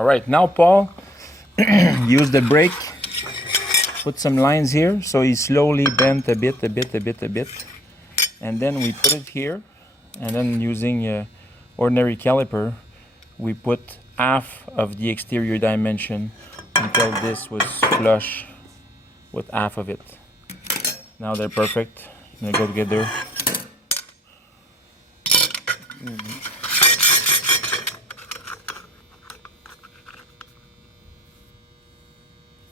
All right, now Paul, use the brake. Put some lines here so he slowly bent a bit, and then we put it here, and then using ordinary caliper, we put half of the exterior dimension until this was flush with half of it. Now they're perfect. They go together.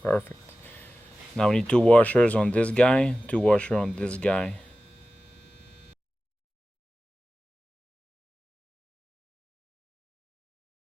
Perfect. Now we need two washers on this guy, two washers on this guy.